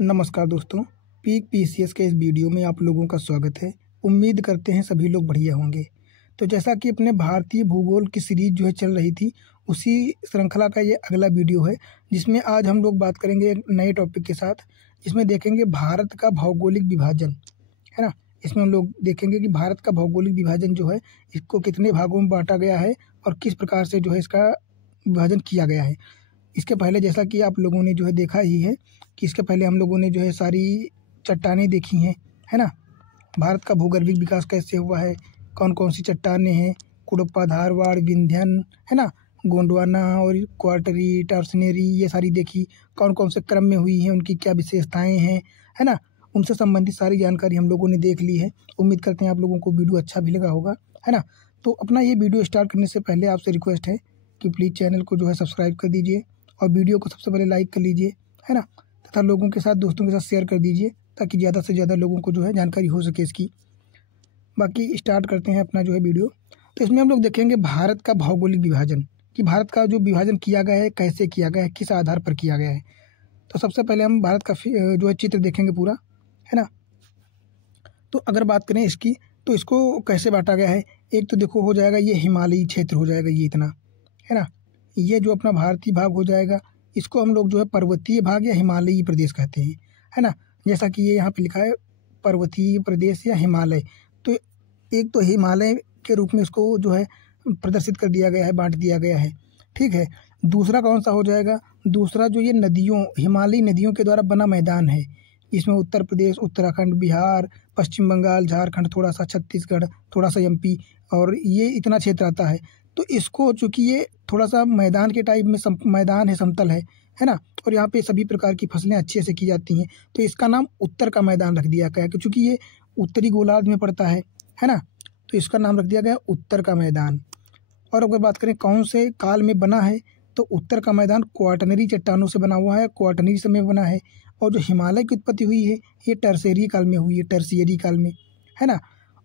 नमस्कार दोस्तों, peak PCS के इस वीडियो में आप लोगों का स्वागत है। उम्मीद करते हैं सभी लोग बढ़िया होंगे। तो जैसा कि अपने भारतीय भूगोल की सीरीज जो है चल रही थी, उसी श्रृंखला का ये अगला वीडियो है, जिसमें आज हम लोग बात करेंगे एक नए टॉपिक के साथ, जिसमें देखेंगे भारत का भौगोलिक विभाजन, है ना। इसमें हम लोग देखेंगे कि भारत का भौगोलिक विभाजन जो है, इसको कितने भागों में बांटा गया है और किस प्रकार से जो है इसका विभाजन किया गया है। इसके पहले जैसा कि आप लोगों ने जो है देखा ही है कि इसके पहले हम लोगों ने जो है सारी चट्टानें देखी हैं, है ना। भारत का भूगर्भिक विकास कैसे हुआ है, कौन कौन सी चट्टानें हैं, कुडप्पा, धारवाड़, विंध्यन, है ना, गोंडवाना और क्वार्टरी, टर्सनरी, ये सारी देखी। कौन कौन से क्रम में हुई हैं, उनकी क्या विशेषताएं हैं, है ना, उनसे संबंधित सारी जानकारी हम लोगों ने देख ली है। उम्मीद करते हैं आप लोगों को वीडियो अच्छा भी लगा होगा, है ना। तो अपना ये वीडियो स्टार्ट करने से पहले आपसे रिक्वेस्ट है कि प्लीज़ चैनल को जो है सब्सक्राइब कर दीजिए और वीडियो को सबसे पहले लाइक कर लीजिए, है ना, तथा लोगों के साथ, दोस्तों के साथ शेयर कर दीजिए, ताकि ज़्यादा से ज़्यादा लोगों को जो है जानकारी हो सके इसकी। बाकी स्टार्ट करते हैं अपना जो है वीडियो। तो इसमें हम लोग देखेंगे भारत का भौगोलिक विभाजन, कि भारत का जो विभाजन किया गया है, कैसे किया गया है, किस आधार पर किया गया है। तो सबसे पहले हम भारत का जो है चित्र देखेंगे पूरा, है ना। तो अगर बात करें इसकी, तो इसको कैसे बांटा गया है। एक तो देखो हो जाएगा ये हिमालयी क्षेत्र हो जाएगा, ये इतना, है ना। ये जो अपना भारतीय भाग हो जाएगा, इसको हम लोग जो है पर्वतीय भाग या हिमालयी प्रदेश कहते हैं, है ना। जैसा कि ये यहाँ पे लिखा है पर्वतीय प्रदेश या हिमालय। तो एक तो हिमालय के रूप में इसको जो है प्रदर्शित कर दिया गया है, बांट दिया गया है, ठीक है। दूसरा कौन सा हो जाएगा, दूसरा जो ये नदियों, हिमालयी नदियों के द्वारा बना मैदान है, इसमें उत्तर प्रदेश, उत्तराखंड, बिहार, पश्चिम बंगाल, झारखंड, थोड़ा सा छत्तीसगढ़, थोड़ा सा एमपी, और ये इतना क्षेत्र आता है। तो इसको चूँकि ये थोड़ा सा मैदान के टाइप में मैदान है, समतल है ना, और यहाँ पे सभी प्रकार की फसलें अच्छे से की जाती हैं, तो इसका नाम उत्तर का मैदान रख दिया गया है, चूँकि ये उत्तरी गोलार्ध में पड़ता है ना, तो इसका नाम रख दिया गया उत्तर का मैदान। और अगर बात करें कौन से काल में बना है, तो उत्तर का मैदान क्वाटरनरी चट्टानों से बना हुआ है, क्वाटरनरी समय बना है। और जो हिमालय की उत्पत्ति हुई है, ये टर्सेरी काल में हुई है, टर्सियरी काल में, है ना।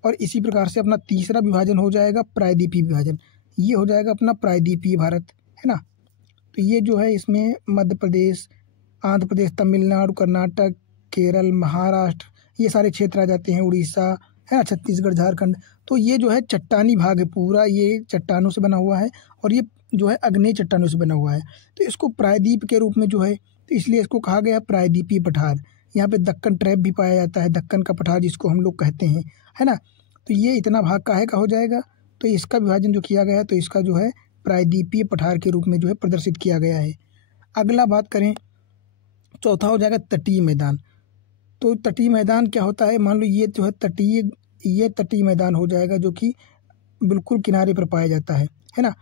और इसी प्रकार से अपना तीसरा विभाजन हो जाएगा प्रायद्वीपीय विभाजन, ये हो जाएगा अपना प्रायद्वीपीय भारत, है ना। तो ये जो है इसमें मध्य प्रदेश, आंध्र प्रदेश, तमिलनाडु, कर्नाटक, केरल, महाराष्ट्र, ये सारे क्षेत्र आ जाते हैं, उड़ीसा, है ना, छत्तीसगढ़, झारखंड। तो ये जो है चट्टानी भाग है पूरा, ये चट्टानों से बना हुआ है, और ये जो है आग्नेय चट्टानों से बना हुआ है। तो इसको प्रायद्वीप के रूप में जो है, तो इसलिए इसको कहा गया प्रायद्वीपीय पठार। यहाँ पे दक्कन ट्रैप भी पाया जाता है, दक्कन का पठार जिसको हम लोग कहते हैं, है ना। तो ये इतना भाग का हो जाएगा। तो इसका विभाजन जो किया गया है, तो इसका जो है प्रायद्वीपीय पठार के रूप में जो है प्रदर्शित किया गया है। अगला बात करें, चौथा हो जाएगा तटीय मैदान। तो तटीय मैदान क्या होता है, मान लो ये जो है तटीय मैदान हो जाएगा, जो कि बिल्कुल किनारे पर पाया जाता है ना।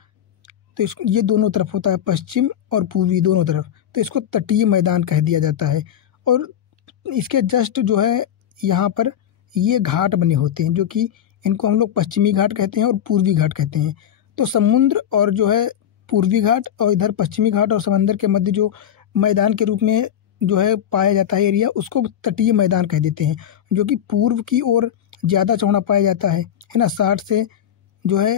तो ये दोनों तरफ होता है, पश्चिम और पूर्वी दोनों तरफ, तो इसको तटीय मैदान कह दिया जाता है। और इसके जस्ट जो है यहाँ पर ये घाट बने होते हैं, जो कि इनको हम लोग पश्चिमी घाट कहते हैं और पूर्वी घाट कहते हैं। तो समुद्र और जो है पूर्वी घाट और इधर पश्चिमी घाट और समंदर के मध्य जो मैदान के रूप में जो है पाया जाता है एरिया, उसको तटीय मैदान कह देते हैं, जो कि पूर्व की ओर ज़्यादा चौड़ा पाया जाता है ना। 60 से जो है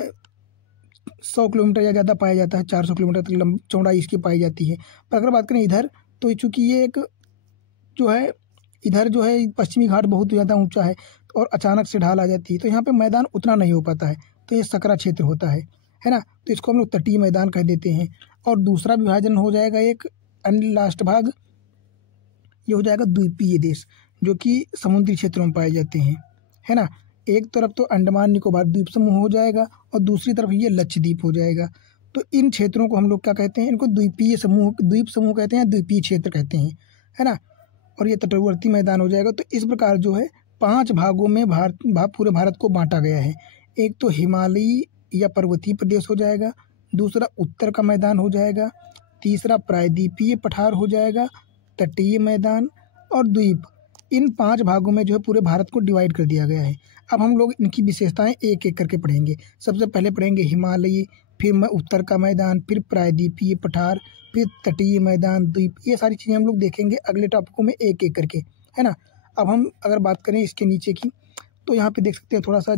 100 किलोमीटर या ज़्यादा पाया जाता है, 400 किलोमीटर तक चौड़ाई इसकी पाई जाती है। पर अगर बात करें इधर, तो चूँकि ये एक जो है इधर जो है पश्चिमी घाट बहुत ज़्यादा ऊंचा है और अचानक से ढाल आ जाती है, तो यहाँ पे मैदान उतना नहीं हो पाता है, तो ये सकरा क्षेत्र होता है ना। तो इसको हम लोग तटीय मैदान कह देते हैं। और दूसरा विभाजन हो जाएगा एक अन्य लास्ट भाग, ये हो जाएगा द्वीपीय देश, जो कि समुद्री क्षेत्रों में पाए जाते हैं, है ना। एक तरफ तो अंडमान निकोबार द्वीप समूह हो जाएगा और दूसरी तरफ ये लक्षद्वीप हो जाएगा। तो इन क्षेत्रों को हम लोग क्या कहते हैं, इनको द्वीपीय समूह, द्वीप समूह कहते हैं, द्वीपीय क्षेत्र कहते हैं, है ना। और ये तटवर्ती मैदान हो जाएगा। तो इस प्रकार जो है 5 भागों में पूरे भारत को बांटा गया है। एक तो हिमालयी या पर्वतीय प्रदेश हो जाएगा, दूसरा उत्तर का मैदान हो जाएगा, तीसरा प्रायद्वीपीय पठार हो जाएगा, तटीय मैदान और द्वीप। इन 5 भागों में जो है पूरे भारत को डिवाइड कर दिया गया है। अब हम लोग इनकी विशेषताएं एक एक करके पढ़ेंगे। सबसे पहले पढ़ेंगे हिमालयी, फिर उत्तर का मैदान, फिर प्रायद्वीपीय पठार, फिर तटीय मैदान, द्वीप। ये सारी चीज़ें हम लोग देखेंगे अगले टॉपिकों में एक एक करके, है ना। अब हम अगर बात करें इसके नीचे की, तो यहाँ पे देख सकते हैं थोड़ा सा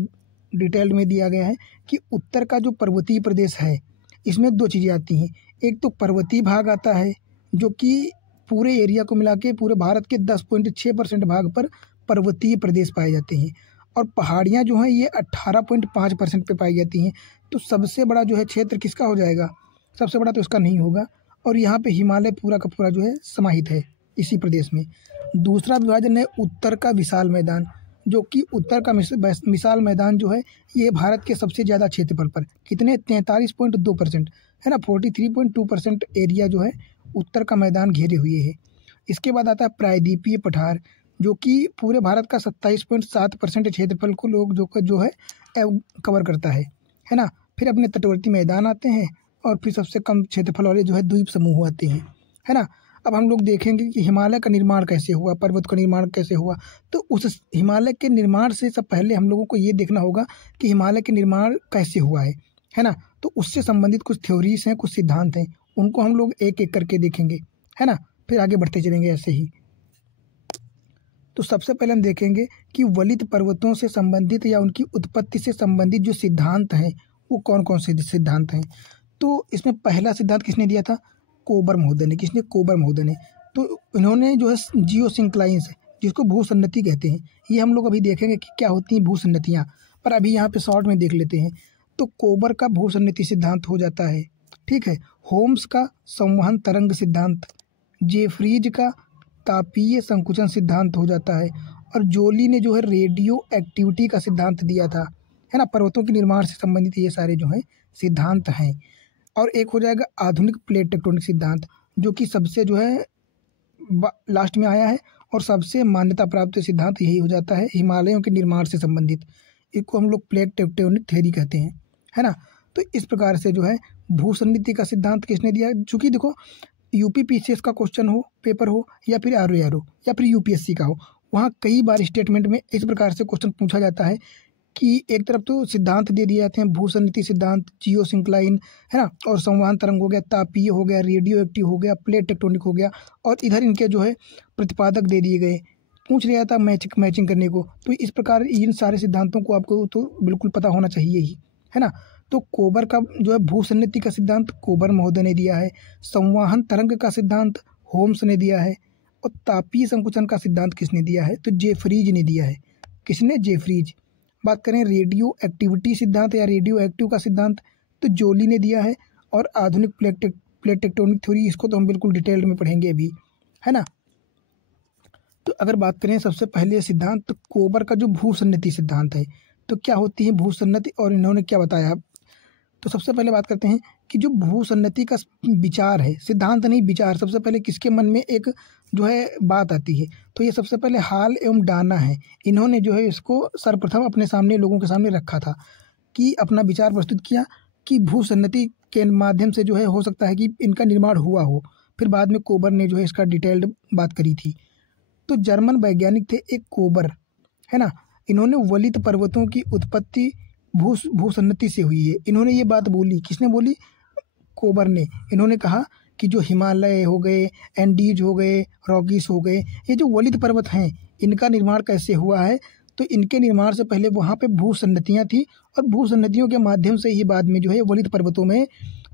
डिटेल में दिया गया है कि उत्तर का जो पर्वतीय प्रदेश है, इसमें 2 चीज़ें आती हैं। एक तो पर्वतीय भाग आता है, जो कि पूरे एरिया को मिला के पूरे भारत के 10.6% भाग पर पर्वतीय प्रदेश पाए जाते हैं और पहाड़ियाँ जो हैं ये 18.5% पे पाई जाती हैं। तो सबसे बड़ा जो है क्षेत्र किसका हो जाएगा? सबसे बड़ा तो इसका नहीं होगा। और यहाँ पे हिमालय पूरा का पूरा जो है समाहित है इसी प्रदेश में। दूसरा विभाजन है उत्तर का विशाल मैदान, जो कि उत्तर का विशाल मैदान जो है ये भारत के सबसे ज़्यादा क्षेत्रफल पर कितने 43.2% है ना, 43.2% एरिया जो है उत्तर का मैदान घेरे हुए है। इसके बाद आता है प्रायद्वीपीय पठार, जो कि पूरे भारत का 27.7% क्षेत्रफल को लोग जो है कवर करता है ना। फिर अपने तटवर्ती मैदान आते हैं और फिर सबसे कम क्षेत्रफल वाले जो है द्वीप समूह आते हैं, है ना। अब हम लोग देखेंगे कि हिमालय का निर्माण कैसे हुआ, पर्वत का निर्माण कैसे हुआ। तो उस हिमालय के निर्माण से सब पहले हम लोगों को ये देखना होगा कि हिमालय के निर्माण कैसे हुआ है ना। तो उससे संबंधित कुछ थ्योरीज हैं, कुछ सिद्धांत हैं, उनको हम लोग एक एक करके देखेंगे, है ना। फिर आगे बढ़ते चलेंगे ऐसे ही। तो सबसे पहले हम देखेंगे कि वलित पर्वतों से संबंधित या उनकी उत्पत्ति से संबंधित जो सिद्धांत हैं वो कौन कौन से सिद्धांत हैं। तो इसमें पहला सिद्धांत किसने दिया था? कोबर महोदय ने। किसने? कोबर महोदय ने। तो इन्होंने जो है जियोसिंक्लाइंस, जिसको भूसन्नति कहते हैं, ये हम लोग अभी देखेंगे कि क्या होती हैं भूसन्नतियाँ, पर अभी यहाँ पे शॉर्ट में देख लेते हैं। तो कोबर का भूसन्नति सिद्धांत हो जाता है, ठीक है। होम्स का संवहन तरंग सिद्धांत, जेफ्रीज का तापीय संकुचन सिद्धांत हो जाता है, और जोली ने जो है रेडियो एक्टिविटी का सिद्धांत दिया था, है ना। पर्वतों के निर्माण से संबंधित ये सारे जो हैं सिद्धांत हैं। और एक हो जाएगा आधुनिक प्लेट टेक्टोनिक सिद्धांत, जो कि सबसे जो है लास्ट में आया है और सबसे मान्यता प्राप्त सिद्धांत यही हो जाता है, हिमालयों के निर्माण से संबंधित। इसको हम लोग प्लेट टेक्टोनिक थ्योरी कहते हैं, है ना। तो इस प्रकार से जो है भूसन्निधि का सिद्धांत किसने दिया? चूँकि देखो यूपीपीसीएस का क्वेश्चन हो, पेपर हो, या फिर आरओ या फिर यूपीएससी का हो, वहाँ कई बार स्टेटमेंट में इस प्रकार से क्वेश्चन पूछा जाता है कि एक तरफ तो सिद्धांत दे दिए जाते हैं, भूसन्निधि सिद्धांत, जियोसिंक्लाइन, है ना, और संवहन तरंग हो गया, तापीय हो गया, रेडियो एक्टिव हो गया, प्लेट टेक्टोनिक हो गया, और इधर इनके जो है प्रतिपादक दे दिए गए, पूछ लिया था मैचिंग करने को। तो इस प्रकार इन सारे सिद्धांतों को आपको तो बिल्कुल पता होना चाहिए ही, है ना। तो कोबर का जो है भूसन्निधि का सिद्धांत कोबर महोदय ने दिया है, संवहन तरंग का सिद्धांत होम्स ने दिया है, और तापीय संकुचन का सिद्धांत किसने दिया है? तो जेफ्रीज ने दिया है। किसने? जेफ्रीज। बात करें रेडियो एक्टिविटी सिद्धांत या रेडियो एक्टिव का सिद्धांत, तो जोली ने दिया है। और आधुनिक प्लेट टेक्टोनिक थ्योरी, इसको तो हम बिल्कुल डिटेल्ड में पढ़ेंगे अभी, है ना। तो अगर बात करें सबसे पहले सिद्धांत, तो कोबर का जो भूसन्निधि सिद्धांत है, तो क्या होती है भूसन्निधि और इन्होंने क्या बताया? तो सबसे पहले बात करते हैं कि जो भूसन्निधि का विचार है, सिद्धांत नहीं विचार, सबसे पहले किसके मन में एक जो है बात आती है, तो ये सबसे पहले हाल एवं डाना है। इन्होंने जो है इसको सर्वप्रथम अपने सामने लोगों के सामने रखा था कि अपना विचार प्रस्तुत किया कि भूसन्निधि के माध्यम से जो है हो सकता है कि इनका निर्माण हुआ हो। फिर बाद में कोबर ने जो है इसका डिटेल्ड बात करी थी। तो जर्मन वैज्ञानिक थे एक कोबर, है ना। इन्होंने वलित पर्वतों की उत्पत्ति भूसन्निधि से हुई है, इन्होंने ये बात बोली। किसने बोली? कोबर ने। इन्होंने कहा कि जो हिमालय हो गए, एंडीज हो गए, रॉकीज हो गए, ये जो वलित पर्वत हैं, इनका निर्माण कैसे हुआ है? तो इनके निर्माण से पहले वहाँ पे भूसन्निधियाँ थी, और भूसन्निधियों के माध्यम से ही बाद में जो है वलित पर्वतों में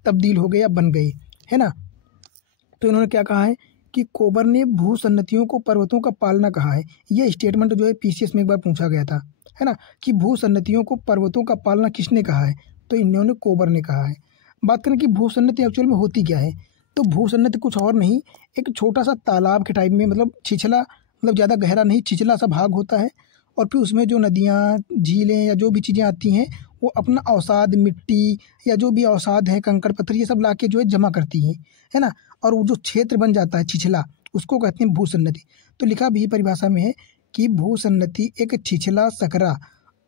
तब्दील हो गए या बन गए, है ना। तो इन्होंने क्या कहा है कि कोबर ने भूसन्निधियों को पर्वतों का पालना कहा है। ये स्टेटमेंट जो है पीसीएस में एक बार पूछा गया था, है ना, कि भूसन्निधियों को पर्वतों का पालना किसने कहा है? तो इन्होंने कोबर ने कहा है। बात करें कि भूसन्निधि एक्चुअल में होती क्या है, तो भूसन्निधि कुछ और नहीं, एक छोटा सा तालाब के टाइप में, मतलब छिछला, मतलब ज़्यादा गहरा नहीं, छिछला सा भाग होता है, और फिर उसमें जो नदियाँ, झीलें या जो भी चीज़ें आती हैं, वो अपना अवसाद, मिट्टी या जो भी अवसाद है, कंकड़ पत्थर, ये सब ला के जो है जमा करती हैं, है ना। और वो जो क्षेत्र बन जाता है छिछला, उसको कहते हैं भूसन्निधि। तो लिखा भी परिभाषा में है कि भूसन्निधि एक छिछला, सकरा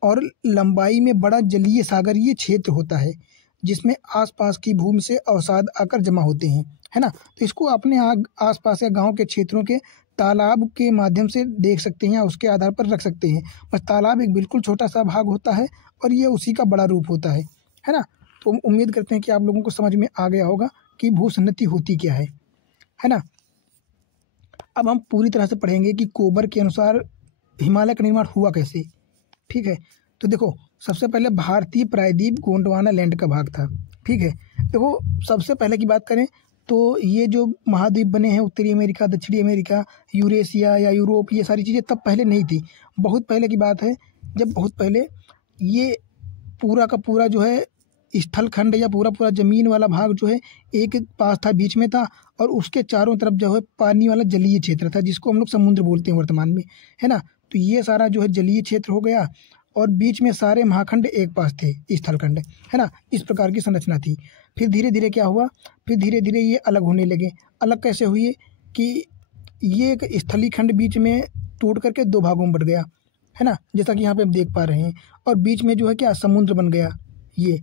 और लंबाई में बड़ा जलीय सागरीय क्षेत्र होता है, जिसमें आसपास की भूमि से अवसाद आकर जमा होते हैं, है ना। तो इसको अपने आसपास या गांव के क्षेत्रों के तालाब के माध्यम से देख सकते हैं या उसके आधार पर रख सकते हैं। बस तालाब एक बिल्कुल छोटा सा भाग होता है और ये उसी का बड़ा रूप होता है ना। तो उम्मीद करते हैं कि आप लोगों को समझ में आ गया होगा कि भूसन्निधि होती क्या है ना। अब हम पूरी तरह से पढ़ेंगे कि कोबर के अनुसार हिमालय का निर्माण हुआ कैसे, ठीक है। तो देखो, सबसे पहले भारतीय प्रायद्वीप गोंडवाना लैंड का भाग था, ठीक है। देखो, सबसे पहले की बात करें तो ये जो महाद्वीप बने हैं, उत्तरी अमेरिका, दक्षिणी अमेरिका, यूरेशिया या यूरोप, ये सारी चीज़ें तब पहले नहीं थी। बहुत पहले की बात है, जब बहुत पहले ये पूरा का पूरा जो है स्थल खंड या पूरा पूरा ज़मीन वाला भाग जो है एक पास था, बीच में था, और उसके चारों तरफ जो है पानी वाला जलीय क्षेत्र था, जिसको हम लोग समुद्र बोलते हैं वर्तमान में, है ना। तो ये सारा जो है जलीय क्षेत्र हो गया, और बीच में सारे महाखंड एक पास थे, स्थल खंड, है ना। इस प्रकार की संरचना थी। फिर धीरे धीरे क्या हुआ, फिर धीरे धीरे ये अलग होने लगे। अलग कैसे हुए कि ये एक स्थलीय खंड बीच में टूट करके दो भागों में बढ़ गया, है ना, जैसा कि यहाँ पे हम देख पा रहे हैं। और बीच में जो है क्या, समुद्र बन गया ये।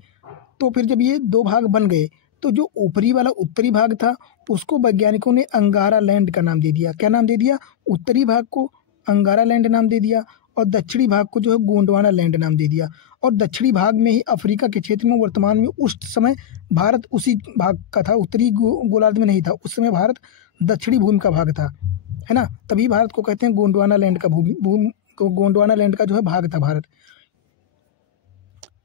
तो फिर जब ये दो भाग बन गए, तो जो ऊपरी वाला उत्तरी भाग था उसको वैज्ञानिकों ने अंगारा लैंड का नाम दे दिया। क्या नाम दे दिया? उत्तरी भाग को अंगारा लैंड नाम दे दिया, और दक्षिणी भाग को जो है गोंडवाना लैंड नाम दे दिया। और दक्षिणी भाग में ही अफ्रीका के क्षेत्र में वर्तमान में उस समय भारत उसी भाग का था, उत्तरी गोलार्ध में नहीं था। उस समय भारत दक्षिणी भूमि का भाग था, है ना। तभी भारत को कहते हैं गोंडवाना लैंड का गोंडवाना लैंड का जो है भाग था भारत।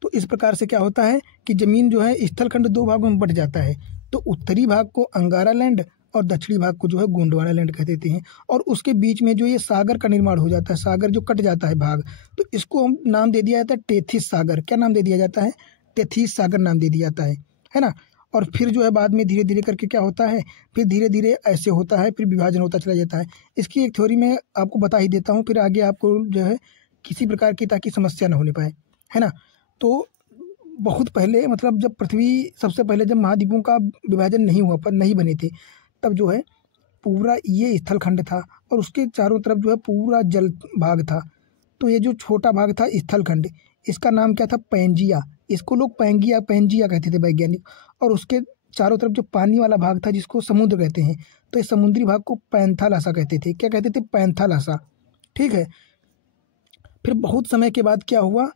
तो इस प्रकार से क्या होता है कि ज़मीन जो है स्थल खंड दो भागों में बट जाता है। तो उत्तरी भाग को अंगारा लैंड और दक्षिणी भाग को जो है गोंडवाना लैंड कह देते हैं। और उसके बीच में जो ये सागर का निर्माण हो जाता है, सागर जो कट जाता है भाग, तो इसको हम नाम दे दिया जाता है टेथिस सागर। क्या नाम दे दिया जाता है? टेथिस सागर नाम दे दिया जाता है ना। और फिर जो है बाद में धीरे धीरे करके क्या होता है, फिर धीरे धीरे ऐसे होता है, फिर विभाजन होता चला जाता है। इसकी एक थ्योरी मैं आपको बता ही देता हूँ, फिर आगे आपको जो है किसी प्रकार की ताकि समस्या न होने पाए, है ना। तो बहुत पहले, मतलब जब पृथ्वी सबसे पहले, जब महाद्वीपों का विभाजन नहीं हुआ, पर नहीं बने थे, तब जो है पूरा ये स्थल खंड था, और उसके चारों तरफ जो है पूरा जल भाग था। तो ये जो छोटा भाग था स्थल खंड, इसका नाम क्या था? पैंजिया। इसको लोग पैंजिया कहते थे वैज्ञानिक। और उसके चारों तरफ जो पानी वाला भाग था, जिसको समुद्र कहते हैं, तो इस समुद्री भाग को पैंथालासा कहते थे। क्या कहते थे? पैंथालासा, ठीक है। फिर बहुत समय के बाद क्या हुआ,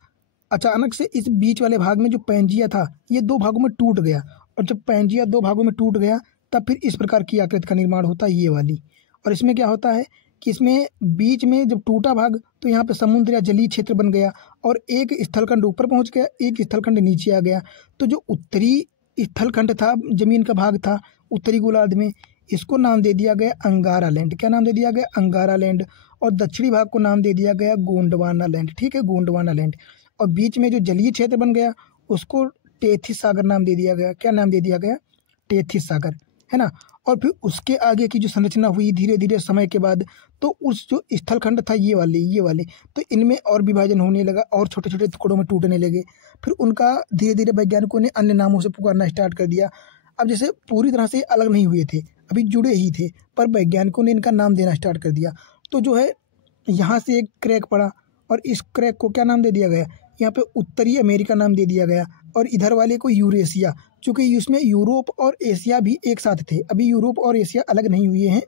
अचानक से इस बीच वाले भाग में जो पैंजिया था, ये दो भागों में टूट गया। और जब पैंजिया दो भागों में टूट गया, तब फिर इस प्रकार की आकृति का निर्माण होता है, ये वाली। और इसमें क्या होता है कि इसमें बीच में जब टूटा भाग, तो यहाँ पे समुद्र या जलीय क्षेत्र बन गया, और एक स्थलखंड ऊपर पहुँच गया, एक स्थलखंड नीचे आ गया। तो जो उत्तरी स्थलखंड था, जमीन का भाग था उत्तरी गोलार्ध में, इसको नाम दे दिया गया अंगारा लैंड। क्या नाम दे दिया गया? अंगारा लैंड। और दक्षिणी भाग को नाम दे दिया गया गोंडवाना लैंड, ठीक है, गोंडवाना लैंड। और बीच में जो जलीय क्षेत्र बन गया, उसको टेथिस सागर नाम दे दिया गया। क्या नाम दे दिया गया? टेथिस सागर, है ना। और फिर उसके आगे की जो संरचना हुई धीरे धीरे समय के बाद, तो उस जो स्थलखंड था, ये वाले, तो इनमें और विभाजन होने लगा, और छोटे छोटे टुकड़ों में टूटने लगे। फिर उनका धीरे धीरे वैज्ञानिकों ने अन्य नामों से पुकारना स्टार्ट कर दिया। अब जैसे पूरी तरह से अलग नहीं हुए थे, अभी जुड़े ही थे, पर वैज्ञानिकों ने इनका नाम देना स्टार्ट कर दिया। तो जो है यहाँ से एक क्रैक पड़ा, और इस क्रैक को क्या नाम दे दिया गया? यहाँ पे उत्तरी अमेरिका नाम दे दिया गया, और इधर वाले को यूरेशिया, चूँकि उसमें यूरोप और एशिया भी एक साथ थे। अभी यूरोप और एशिया अलग नहीं हुए हैं,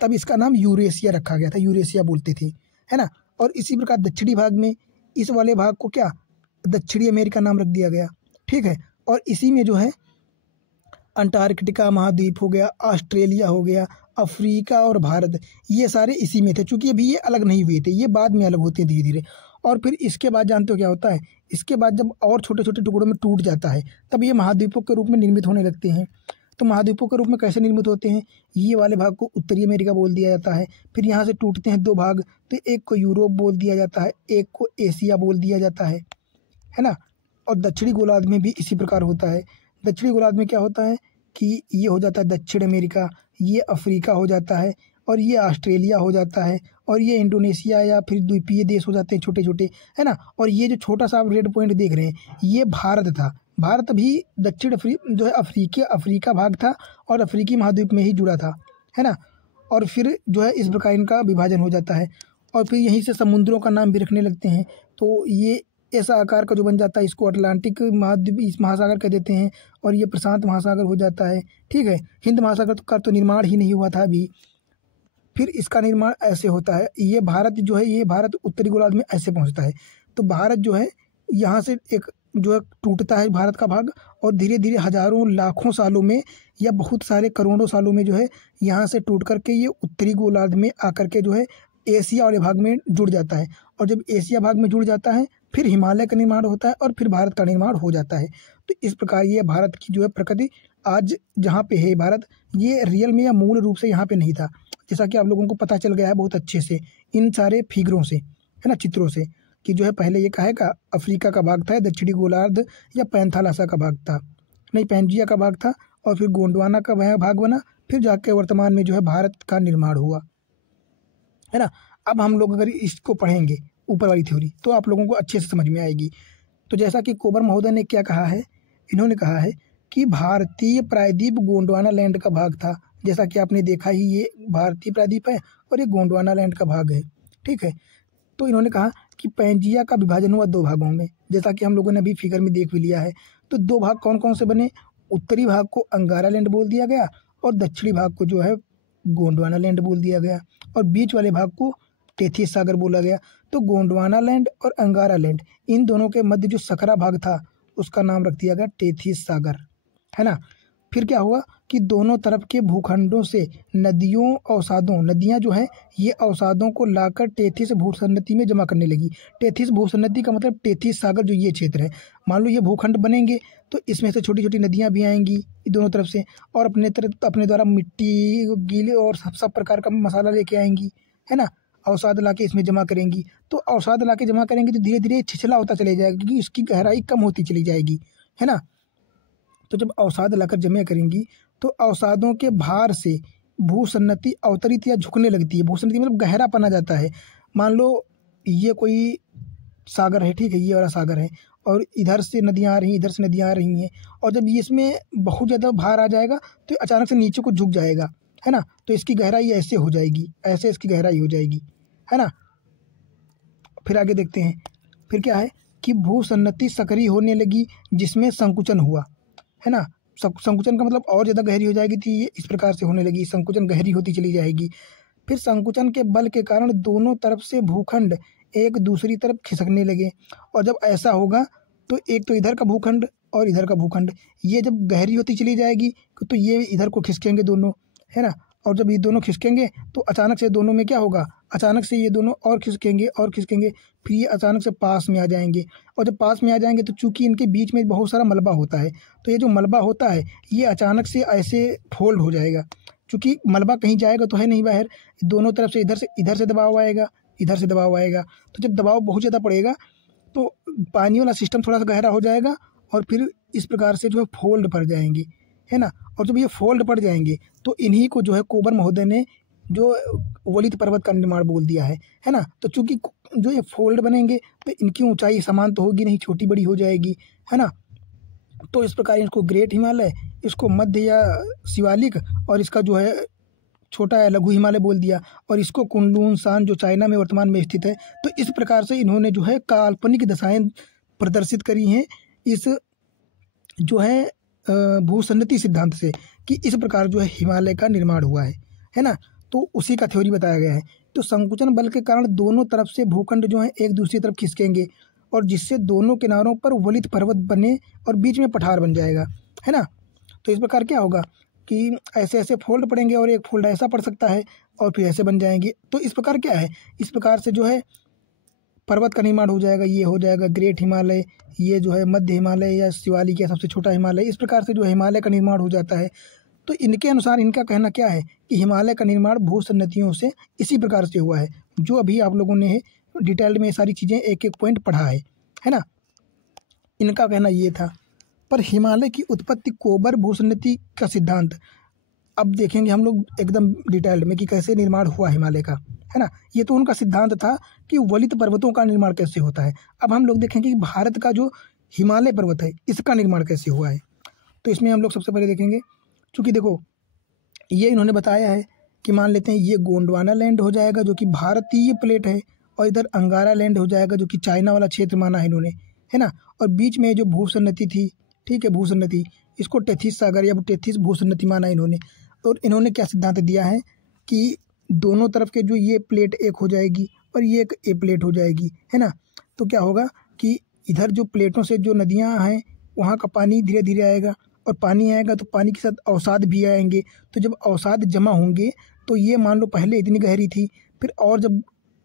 तब इसका नाम यूरेशिया रखा गया था, यूरेशिया बोलते थे, है ना। और इसी प्रकार दक्षिणी भाग में इस वाले भाग को क्या, दक्षिणी अमेरिका नाम रख दिया गया, ठीक है। और इसी में जो है अंटार्कटिका महाद्वीप हो गया, ऑस्ट्रेलिया हो गया, अफ्रीका और भारत, ये सारे इसी में थे। चूँकि अभी ये अलग नहीं हुए थे, ये बाद में अलग होते हैं धीरे धीरे। और फिर इसके बाद जानते हो क्या होता है? इसके बाद जब और छोटे छोटे टुकड़ों में टूट जाता है, तब ये महाद्वीपों के रूप में निर्मित होने लगते हैं। तो महाद्वीपों के रूप में कैसे निर्मित होते हैं? ये वाले भाग को उत्तरी अमेरिका बोल दिया जाता है। फिर यहाँ से टूटते हैं दो भाग, तो एक को यूरोप बोल दिया जाता है, एक को एशिया बोल दिया जाता है ना। और दक्षिणी गोलार्ध में भी इसी प्रकार होता है। दक्षिणी गोलार्ध में क्या होता है कि ये हो जाता है दक्षिण अमेरिका, ये अफ्रीका हो जाता है, और ये ऑस्ट्रेलिया हो जाता है, और ये इंडोनेशिया या फिर द्वीपीय देश हो जाते हैं छोटे छोटे, है ना। और ये जो छोटा सा आप रेड पॉइंट देख रहे हैं, ये भारत था। भारत भी दक्षिण जो है अफ्रीका भाग था, और अफ्रीकी महाद्वीप में ही जुड़ा था, है ना। और फिर जो है इस प्रकार इनका विभाजन हो जाता है, और फिर यहीं से समुद्रों का नाम भी रखने लगते हैं। तो ये ऐसा आकार का जो बन जाता है, इसको अटलांटिक महाद्वीप, इस महासागर कह देते हैं, और ये प्रशांत महासागर हो जाता है, ठीक है। हिंद महासागर का तो निर्माण ही नहीं हुआ था अभी। फिर इसका निर्माण ऐसे होता है, ये भारत जो है, ये भारत उत्तरी गोलार्ध में ऐसे पहुंचता है। तो भारत जो है यहाँ से एक जो है टूटता है भारत का भाग, और धीरे धीरे हजारों लाखों सालों में या बहुत सारे करोड़ों सालों में जो है यहाँ से टूट करके ये उत्तरी गोलार्ध में आकर के जो है एशिया वाले भाग में जुड़ जाता है। और जब एशिया भाग में जुड़ जाता है, फिर हिमालय का निर्माण होता है, और फिर भारत का निर्माण हो जाता है। तो इस प्रकार ये भारत की जो है प्रकृति आज जहाँ पे है भारत, ये रियल में या मूल रूप से यहाँ पे नहीं था। जैसा कि आप लोगों को पता चल गया है बहुत अच्छे से इन सारे फिगरों से, है ना, चित्रों से, कि जो है पहले ये काहे का अफ्रीका का भाग था, दक्षिणी गोलार्ध या पैंथालासा का भाग था, नहीं पैंजिया का भाग था, और फिर गोंडवाना का वह भाग बना, फिर जाके वर्तमान में जो है भारत का निर्माण हुआ, है ना। अब हम लोग अगर इसको पढ़ेंगे ऊपर वाली थ्योरी तो आप लोगों को अच्छे से समझ में आएगी। तो जैसा कि कोबर महोदय ने क्या कहा है, इन्होंने कहा है कि भारतीय प्रायद्वीप गोंडवाना लैंड का भाग था। जैसा कि आपने देखा ही, ये भारतीय प्रायद्वीप है और ये गोंडवाना लैंड का भाग है, ठीक है। तो इन्होंने कहा कि पैंजिया का विभाजन हुआ 2 भागों में, जैसा कि हम लोगों ने अभी फिगर में देख भी लिया है। तो 2 भाग कौन कौन से बने, उत्तरी भाग को अंगारा लैंड बोल दिया गया और दक्षिणी भाग को जो है गोंडवाना लैंड बोल दिया गया, और बीच वाले भाग को टेथिस सागर बोला गया। तो गोंडवाना लैंड और अंगारा लैंड, इन दोनों के मध्य जो सकरा भाग था उसका नाम रख दिया गया टेथिस सागर, है ना। फिर क्या हुआ कि दोनों तरफ के भूखंडों से नदियों अवसादों, नदियां जो है ये अवसादों को लाकर टेथिस भूसन्नति में जमा करने लगी। टेथिस भूसन्नति का मतलब टेथिस सागर जो ये क्षेत्र है, मान लो ये भूखंड बनेंगे तो इसमें से छोटी छोटी नदियां भी आएंगी दोनों तरफ से, और अपने द्वारा मिट्टी, गीले और सब प्रकार का मसाला लेके आएंगी, है ना। अवसाद ला के इसमें जमा करेंगी, तो अवसाद ला के जमा करेंगी तो धीरे धीरे छिछला होता चले जाएगा, क्योंकि इसकी गहराई कम होती चली जाएगी, है ना। तो जब अवसाद लाकर जमा करेंगी तो अवसादों के भार से भूसन्नति अवतरित या झुकने लगती है। भूसन्नति मतलब गहरा पना जाता है। मान लो ये कोई सागर है, ठीक है, ये वाला सागर है, और इधर से नदियाँ आ रही हैं, इधर से नदियाँ आ रही हैं, और जब ये इसमें बहुत ज़्यादा भार आ जाएगा तो अचानक से नीचे को झुक जाएगा, है ना। तो इसकी गहराई ऐसे हो जाएगी, ऐसे इसकी गहराई हो जाएगी, है ना। फिर आगे देखते हैं, फिर क्या है कि भूसन्नति सक्रिय होने लगी जिसमें संकुचन हुआ, है ना। संकुचन का मतलब और ज़्यादा गहरी हो जाएगी, थी ये इस प्रकार से होने लगी, संकुचन गहरी होती चली जाएगी। फिर संकुचन के बल के कारण दोनों तरफ से भूखंड एक दूसरी तरफ खिसकने लगे, और जब ऐसा होगा तो एक तो इधर का भूखंड और इधर का भूखंड, ये जब गहरी होती चली जाएगी तो ये इधर को खिसकेंगे दोनों, है ना। और जब ये दोनों खिसकेंगे तो अचानक से दोनों में क्या होगा, अचानक से ये दोनों और खिसकेंगे और खिसकेंगे, फिर ये अचानक से पास में आ जाएंगे, और जब पास में आ जाएंगे तो चूंकि इनके बीच में बहुत सारा मलबा होता है, तो ये जो मलबा होता है ये अचानक से ऐसे फोल्ड हो जाएगा, क्योंकि मलबा कहीं जाएगा तो है नहीं बाहर, दोनों तरफ से इधर से दबाव आएगा, इधर से दबाव आएगा, तो जब दबाव बहुत ज़्यादा पड़ेगा तो पानी वाला सिस्टम थोड़ा सा गहरा हो जाएगा, और फिर इस प्रकार से जो है फोल्ड पड़ जाएंगे, है ना। और जब ये फोल्ड पड़ जाएंगे तो इन्हीं को जो है कोबर महोदय ने जो वलित पर्वत का निर्माण बोल दिया है ना। तो चूंकि जो ये फोल्ड बनेंगे तो इनकी ऊंचाई समान तो होगी नहीं, छोटी बड़ी हो जाएगी, है ना। तो इस प्रकार इसको ग्रेट हिमालय, इसको मध्य या शिवालिक, और इसका जो है छोटा या लघु हिमालय बोल दिया, और इसको कुनलुन सान जो चाइना में वर्तमान में स्थित है। तो इस प्रकार से इन्होंने जो है काल्पनिक दशाएं प्रदर्शित करी हैं इस जो है भूसन्नति सिद्धांत से, कि इस प्रकार जो है हिमालय का निर्माण हुआ है ना। तो उसी का थ्योरी बताया गया है। तो संकुचन बल के कारण दोनों तरफ से भूखंड जो है एक दूसरी तरफ खिसकेंगे, और जिससे दोनों किनारों पर वलित पर्वत बने और बीच में पठार बन जाएगा, है ना। तो इस प्रकार क्या होगा कि ऐसे ऐसे फोल्ड पड़ेंगे, और एक फोल्ड ऐसा पड़ सकता है और फिर ऐसे बन जाएंगे। तो इस प्रकार क्या है, इस प्रकार से जो है पर्वत का निर्माण हो जाएगा। ये हो जाएगा ग्रेट हिमालय, ये जो है मध्य हिमालय या शिवालिक या सबसे छोटा हिमालय, इस प्रकार से जो हिमालय का निर्माण हो जाता है। तो इनके अनुसार इनका कहना क्या है कि हिमालय का निर्माण भूसन्नतियों से इसी प्रकार से हुआ है, जो अभी आप लोगों ने डिटेल में ये सारी चीज़ें एक एक पॉइंट पढ़ा है ना। इनका कहना ये था। पर हिमालय की उत्पत्ति कोबर भूसन्नति का सिद्धांत अब देखेंगे हम लोग एकदम डिटेल्ड में कि कैसे निर्माण हुआ हिमालय का, है ना। ये तो उनका सिद्धांत था कि वलित पर्वतों का निर्माण कैसे होता है। अब हम लोग देखेंगे कि भारत का जो हिमालय पर्वत है इसका निर्माण कैसे हुआ है। तो इसमें हम लोग सबसे पहले देखेंगे, चूँकि देखो ये इन्होंने बताया है कि मान लेते हैं ये गोंडवाना लैंड हो जाएगा जो कि भारतीय प्लेट है, और इधर अंगारा लैंड हो जाएगा जो कि चाइना वाला क्षेत्र माना है इन्होंने, है ना। और बीच में जो भूसन्नति थी, ठीक है, भूसन्नति, इसको टेथिस सागर या टेथिस भूसन्नति माना इन्होंने। और इन्होंने क्या सिद्धांत दिया है कि दोनों तरफ के जो ये प्लेट एक हो जाएगी और ये एक ए प्लेट हो जाएगी, है ना। तो क्या होगा कि इधर जो प्लेटों से जो नदियाँ हैं वहाँ का पानी धीरे धीरे आएगा, और पानी आएगा तो पानी के साथ अवसाद भी आएंगे। तो जब अवसाद जमा होंगे तो ये मान लो पहले इतनी गहरी थी, फिर और जब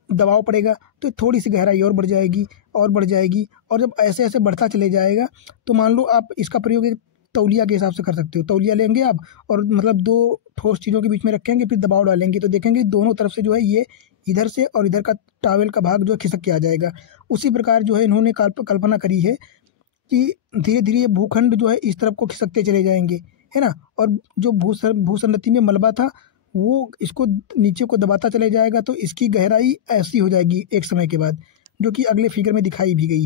दबाव पड़ेगा तो थोड़ी सी गहराई और बढ़ जाएगी और बढ़ जाएगी, और जब ऐसे ऐसे बढ़ता चले जाएगा तो मान लो आप इसका प्रयोग तौलिया के हिसाब से कर सकते हो। तौलिया लेंगे आप और मतलब दो ठोस चीज़ों के बीच में रखेंगे, फिर दबाव डालेंगे तो देखेंगे दोनों तरफ से जो है ये इधर से और इधर का टावल का भाग जो है खिसक के आ जाएगा। उसी प्रकार जो है इन्होंने कल्पना करी है कि धीरे धीरे ये भूखंड जो है इस तरफ को खिसकते चले जाएंगे, है ना। और जो भूसंरचना में मलबा था वो इसको नीचे को दबाता चले जाएगा, तो इसकी गहराई ऐसी हो जाएगी एक समय के बाद, जो कि अगले फिगर में दिखाई भी गई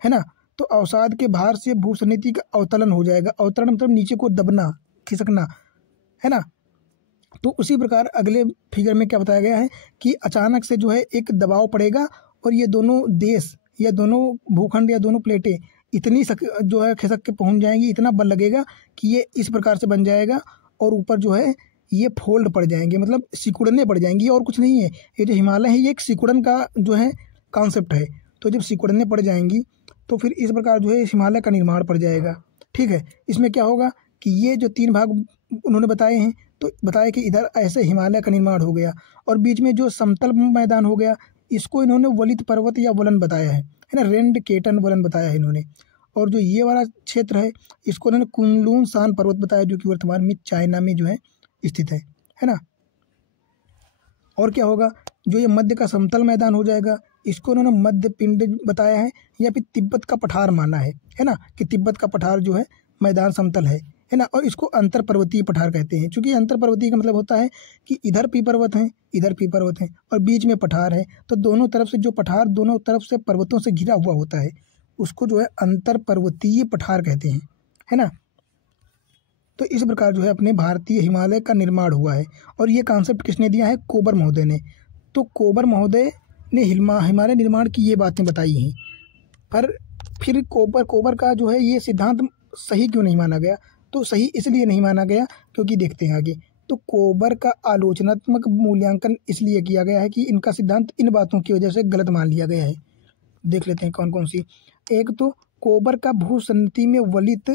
है ना। तो अवसाद के भार से भूसंरचना का अवतलन हो जाएगा। अवतरण मतलब नीचे को दबना, खिसकना, है ना। तो उसी प्रकार अगले फिगर में क्या बताया गया है कि अचानक से जो है एक दबाव पड़ेगा और ये दोनों देश या दोनों भूखंड या दोनों प्लेटें इतनी जो है खिसक के पहुंच जाएंगी, इतना बल लगेगा कि ये इस प्रकार से बन जाएगा और ऊपर जो है ये फोल्ड पड़ जाएंगे, मतलब सिकुड़ने पड़ जाएंगी। और कुछ नहीं है, ये जो हिमालय है ये एक सिकुड़न का जो है कॉन्सेप्ट है। तो जब सिकुड़ने पड़ जाएंगी तो फिर इस प्रकार जो है हिमालय का निर्माण पड़ जाएगा। ठीक है, इसमें क्या होगा कि ये जो 3 भाग उन्होंने बताए हैं, तो बताया कि इधर ऐसे हिमालय का निर्माण हो गया और बीच में जो समतल मैदान हो गया इसको इन्होंने वलित पर्वत या वलन बताया है ना, रेंड केटन वलन बताया है इन्होंने। और जो ये वाला क्षेत्र है इसको इन्होंने कुनलुन शान पर्वत बताया, जो कि वर्तमान में चाइना में जो है स्थित है ना। और क्या होगा, जो ये मध्य का समतल मैदान हो जाएगा इसको उन्होंने मध्य पिंड बताया है या फिर तिब्बत का पठार माना है ना, कि तिब्बत का पठार जो है मैदान समतल है ना। और इसको अंतर पर्वतीय पठार कहते हैं, क्योंकि अंतर पर्वतीय का मतलब होता है कि इधर भी पर्वत हैं, इधर भी पर्वत हैं और बीच में पठार है, तो दोनों तरफ से जो पठार दोनों तरफ से पर्वतों से घिरा हुआ होता है उसको जो है अंतर पर्वतीय पठार कहते हैं, है ना। तो इस प्रकार जो है अपने भारतीय हिमालय का निर्माण हुआ है। और ये कॉन्सेप्ट किसने दिया है, कोबर महोदय ने। तो कोबर महोदय ने हिमालय निर्माण की ये बातें बताई हैं, पर फिर कोबर का जो है ये सिद्धांत सही क्यों नहीं माना गया, तो सही इसलिए नहीं माना गया क्योंकि देखते हैं आगे। तो कोबर का आलोचनात्मक मूल्यांकन इसलिए किया गया है कि इनका सिद्धांत इन बातों की वजह से गलत मान लिया गया है। देख लेते हैं कौन कौन सी। एक तो कोबर का भूसंरचना में वलित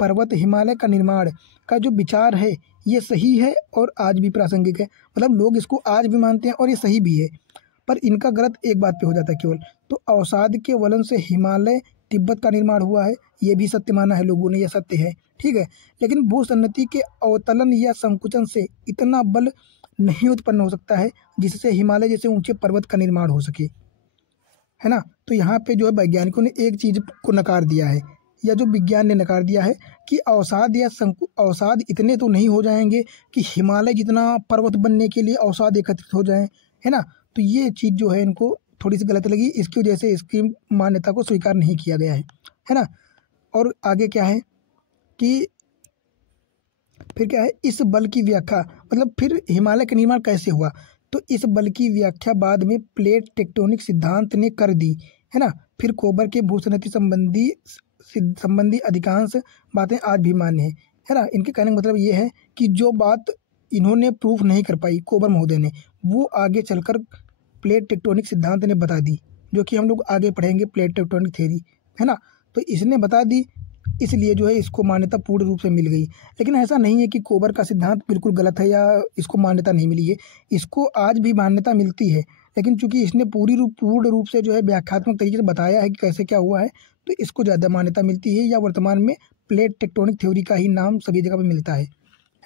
पर्वत हिमालय का निर्माण का जो विचार है ये सही है और आज भी प्रासंगिक है, मतलब लोग इसको आज भी मानते हैं और ये सही भी है। पर इनका गलत एक बात पे हो जाता है केवल, तो अवसाद के वलन से हिमालय तिब्बत का निर्माण हुआ है, ये भी सत्य माना है लोगों ने, यह सत्य है, ठीक है। लेकिन भूसंरचना के अवतलन या संकुचन से इतना बल नहीं उत्पन्न हो सकता है जिससे हिमालय जैसे ऊंचे पर्वत का निर्माण हो सके, है ना। तो यहाँ पे जो है वैज्ञानिकों ने एक चीज़ को नकार दिया है, या जो विज्ञान ने नकार दिया है कि अवसाद या अवसाद इतने तो नहीं हो जाएंगे कि हिमालय जितना पर्वत बनने के लिए अवसाद एकत्रित हो जाएं, है ना। तो ये चीज़ जो है इनको थोड़ी सी गलत लगी, इसकी वजह से इसकी मान्यता को स्वीकार नहीं किया गया है ना। और आगे क्या है कि फिर क्या है, इस बल की व्याख्या, मतलब फिर हिमालय का निर्माण कैसे हुआ, तो इस बल की व्याख्या बाद में प्लेट टेक्टोनिक सिद्धांत ने कर दी, है ना। फिर कोबर के भूसंरचना संबंधी अधिकांश बातें आज भी मान्य है ना। इनके कहने का मतलब ये है कि जो बात इन्होंने प्रूफ नहीं कर पाई कोबर महोदय ने, वो आगे चलकर प्लेट टेक्टोनिक सिद्धांत ने बता दी, जो कि हम लोग आगे पढ़ेंगे प्लेट टेक्टोनिक थ्योरी, है ना। तो इसने बता दी, इसलिए जो है इसको मान्यता पूर्ण रूप से मिल गई। लेकिन ऐसा नहीं है कि कोबर का सिद्धांत बिल्कुल गलत है या इसको मान्यता नहीं मिली है, इसको आज भी मान्यता मिलती है। लेकिन चूंकि इसने पूर्ण रूप से जो है व्याख्यात्मक तरीके से बताया है कि कैसे क्या हुआ है, तो इसको ज़्यादा मान्यता मिलती है, या वर्तमान में प्लेट टेक्टोनिक थ्योरी का ही नाम सभी जगह पर मिलता है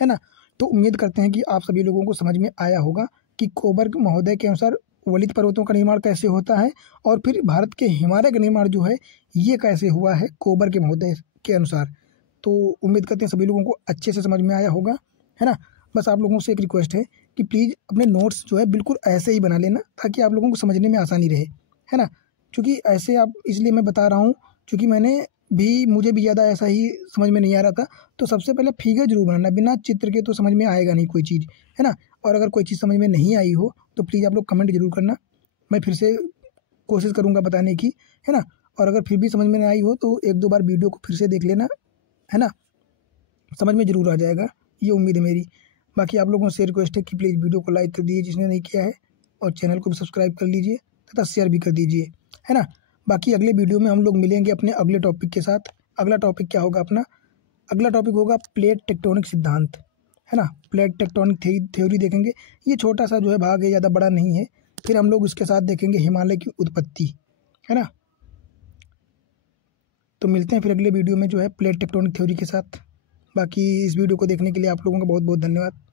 ना। तो उम्मीद करते हैं कि आप सभी लोगों को समझ में आया होगा कि कोबर महोदय के अनुसार वलित पर्वतों का निर्माण कैसे होता है और फिर भारत के हिमालय का निर्माण जो है ये कैसे हुआ है कोबर के महोदय के अनुसार। तो उम्मीद करते हैं सभी लोगों को अच्छे से समझ में आया होगा, है ना। बस आप लोगों से एक रिक्वेस्ट है कि प्लीज़ अपने नोट्स जो है बिल्कुल ऐसे ही बना लेना, ताकि आप लोगों को समझने में आसानी रहे, है ना। क्योंकि ऐसे आप इसलिए मैं बता रहा हूँ क्योंकि मुझे भी ज़्यादा ऐसा ही समझ में नहीं आ रहा था। तो सबसे पहले फिगर जरूर बनाना, बिना चित्र के तो समझ में आएगा नहीं कोई चीज़, है ना। और अगर कोई चीज़ समझ में नहीं आई हो तो प्लीज़ आप लोग कमेंट जरूर करना, मैं फिर से कोशिश करूँगा बताने की, है ना। और अगर फिर भी समझ में नहीं आई हो तो 1-2 बार वीडियो को फिर से देख लेना, है ना, समझ में ज़रूर आ जाएगा, ये उम्मीद है मेरी। बाकी आप लोगों से रिक्वेस्ट है कि प्लीज़ वीडियो को लाइक कर दीजिए जिसने नहीं किया है, और चैनल को भी सब्सक्राइब कर लीजिए तथा शेयर भी कर दीजिए, है ना। बाकी अगले वीडियो में हम लोग मिलेंगे अपने अगले टॉपिक के साथ। अगला टॉपिक क्या होगा अपना, अगला टॉपिक होगा प्लेट टेक्टोनिक सिद्धांत, है ना। प्लेट टेक्टोनिक थ्योरी देखेंगे, ये छोटा सा जो है भाग है, ज़्यादा बड़ा नहीं है। फिर हम लोग उसके साथ देखेंगे हिमालय की उत्पत्ति, है ना। तो मिलते हैं फिर अगले वीडियो में जो है प्लेट टेक्टोनिक थ्योरी के साथ। बाकी इस वीडियो को देखने के लिए आप लोगों का बहुत बहुत धन्यवाद।